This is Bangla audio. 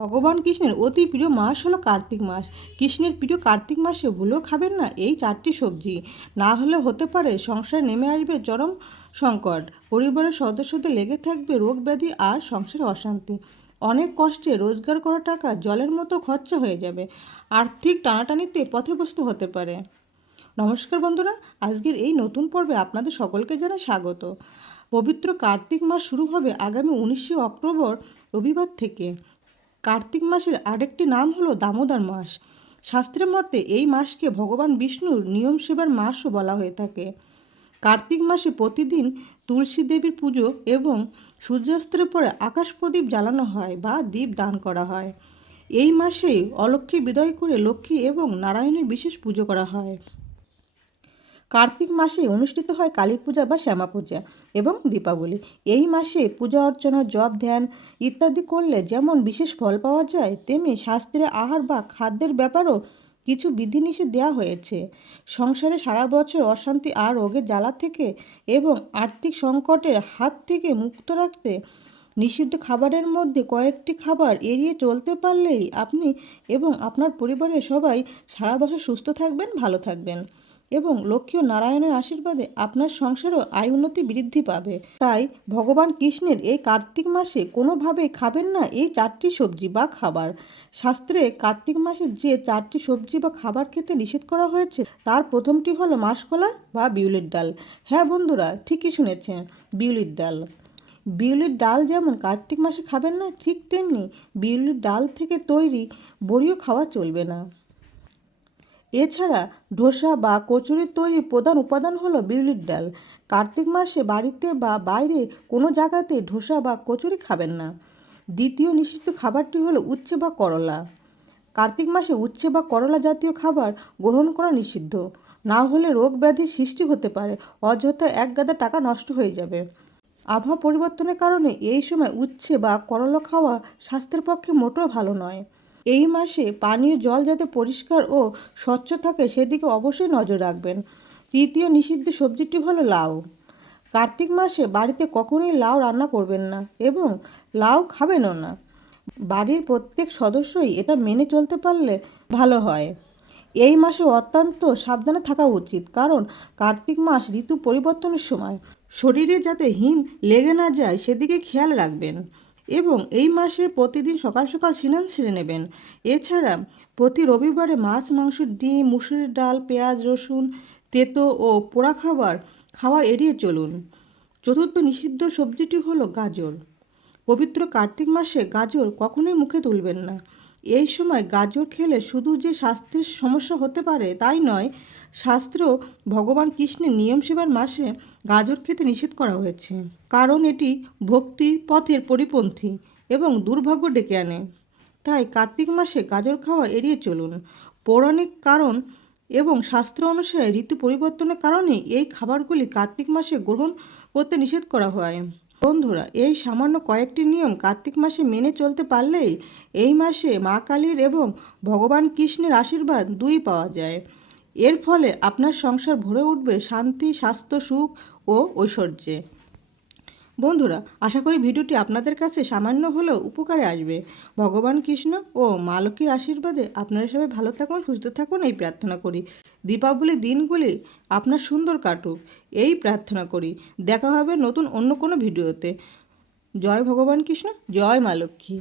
ভগবান কৃষ্ণের অতি প্রিয় মাস হলো কার্তিক মাস। কৃষ্ণের প্রিয় কার্তিক মাসে ভুলেও খাবেন না, এই চারটি সবজি। না হলে হতে পারে সংসারে নেমে আসবে চরম সংকট। পরিবারের সদস্যদের লেগে থাকবে রোগ ব্যাধি আর সংসারে অশান্তি। অনেক কষ্টে রোজগার করা টাকা জলের মতো খরচা হয়ে যাবে। আর্থিক টানাটানিতে পথে বসতে হতে পারে। নমস্কার বন্ধুরা, আজকের এই নতুন পর্বে আপনাদের সকলকে জানাই স্বাগত। পবিত্র কার্তিক মাস শুরু হবে আগামী উনিশে অক্টোবর রবিবার থেকে। কার্তিক মাসের আরেকটি নাম হলো দামোদর মাস। শাস্ত্রের মতে এই মাসকে ভগবান বিষ্ণুর নিয়ম সেবার মাসও বলা হয়ে থাকে। কার্তিক মাসে প্রতিদিন তুলসী দেবীর পুজো এবং সূর্যাস্তের পরে আকাশ প্রদীপ জ্বালানো হয় বা দীপ দান করা হয়। এই মাসেই অলক্ষ্মী বিদায় করে লক্ষ্মী এবং নারায়ণের বিশেষ পুজো করা হয়। কার্তিক মাসে অনুষ্ঠিত হয় কালী পূজা বা শ্যামা পূজা এবং দীপাবলি। এই মাসে পূজা অর্চনা জপ, ধ্যান ইত্যাদি করলে যেমন বিশেষ ফল পাওয়া যায়, তেমনি শাস্ত্রে আহার বা খাদ্যের ব্যাপারও কিছু বিধিনিষেধ দেওয়া হয়েছে। সংসারে সারা বছর অশান্তি আর রোগের জ্বালা থেকে এবং আর্থিক সংকটের হাত থেকে মুক্ত রাখতে নিষিদ্ধ খাবারের মধ্যে কয়েকটি খাবার এড়িয়ে চলতে পারলেই আপনি এবং আপনার পরিবারের সবাই সারা বছর সুস্থ থাকবেন, ভালো থাকবেন। এবং লক্ষ্মী নারায়ণের আশীর্বাদে আপনার সংসারও আয় উন্নতি বৃদ্ধি পাবে। তাই ভগবান কৃষ্ণের এই কার্তিক মাসে কোনোভাবেই খাবেন না এই চারটি সবজি বা খাবার। শাস্ত্রে কার্তিক মাসে যে চারটি সবজি বা খাবার খেতে নিষেধ করা হয়েছে, তার প্রথমটি হলো মাসকলা বা বিউলির ডাল। হ্যাঁ বন্ধুরা, ঠিকই শুনেছেন, বিউলির ডাল। বিউলির ডাল যেমন কার্তিক মাসে খাবেন না, ঠিক তেমনি বিউলির ডাল থেকে তৈরি বড়িও খাওয়া চলবে না। এছাড়া ধোসা বা কচুরির তৈরি প্রধান উপাদান হলো বিউলির ডাল। কার্তিক মাসে বাড়িতে বা বাইরে কোনো জায়গাতে ধোসা বা কচুরি খাবেন না। দ্বিতীয় নিষিদ্ধ খাবারটি হলো উচ্ছে বা করলা। কার্তিক মাসে উচ্ছে বা করলা জাতীয় খাবার গ্রহণ করা নিষিদ্ধ। না হলে রোগ ব্যাধির সৃষ্টি হতে পারে, অযথা এক গাদা টাকা নষ্ট হয়ে যাবে। আবহাওয়া পরিবর্তনের কারণে এই সময় উচ্ছে বা করলা খাওয়া স্বাস্থ্যের পক্ষে মোটেও ভালো নয়। এই মাসে পানীয় জল যাতে পরিষ্কার ও স্বচ্ছ থাকে, সেদিকে অবশ্যই নজর রাখবেন। তৃতীয় নিষিদ্ধ সবজিটি হলো লাউ। কার্তিক মাসে বাড়িতে কখনোই লাউ রান্না করবেন না এবং লাউ খাবেনও না। বাড়ির প্রত্যেক সদস্যই এটা মেনে চলতে পারলে ভালো হয়। এই মাসে অত্যন্ত সাবধানে থাকা উচিত, কারণ কার্তিক মাস ঋতু পরিবর্তনের সময়। শরীরে যাতে হিম লেগে না যায়, সেদিকে খেয়াল রাখবেন। এবং এই মাসে প্রতিদিন সকাল সকাল স্নান সেরে নেবেন। এছাড়া প্রতি রবিবারে মাছ, মাংস, ডিম, মুসুরির ডাল, পেঁয়াজ, রসুন, তেতো ও পোড়া খাবার খাওয়া এড়িয়ে চলুন। চতুর্থ নিষিদ্ধ সবজিটি হলো গাজর। পবিত্র কার্তিক মাসে গাজর কখনোই মুখে তুলবেন না। এই সময় গাজর খেলে শুধু যে স্বাস্থ্যের সমস্যা হতে পারে তাই নয়, শাস্ত্র ভগবান কৃষ্ণের নিয়ম সেবার মাসে গাজর খেতে নিষেধ করা হয়েছে। কারণ এটি ভক্তি পথের পরিপন্থী এবং দুর্ভাগ্য ডেকে আনে। তাই কার্তিক মাসে গাজর খাওয়া এড়িয়ে চলুন। পৌরাণিক কারণ এবং শাস্ত্র অনুসারে ঋতু পরিবর্তনের কারণে এই খাবারগুলি কার্তিক মাসে গ্রহণ করতে নিষেধ করা হয়। বন্ধুরা, এই সামান্য কয়েকটি নিয়ম কার্তিক মাসে মেনে চলতে পারলেই এই মাসে মা কালীর এবং ভগবান কৃষ্ণের আশীর্বাদ দুই পাওয়া যায়। এর ফলে আপনার সংসার ভরে উঠবে শান্তি, স্বাস্থ্য, সুখ ও ঐশ্বর্যে। বন্ধুরা, আশা করি ভিডিওটি আপনাদের কাছে সামান্য হলেও উপকারে আসবে। ভগবান কৃষ্ণ ও মা লক্ষ্মীর আশীর্বাদে আপনারা সবাই ভালো থাকুন, সুস্থ থাকুন এই প্রার্থনা করি। দীপাবলির দিনগুলি আপনার সুন্দর কাটুক, এই প্রার্থনা করি। দেখা হবে নতুন অন্য কোনো ভিডিওতে। জয় ভগবান কৃষ্ণ, জয় মা লক্ষ্মী।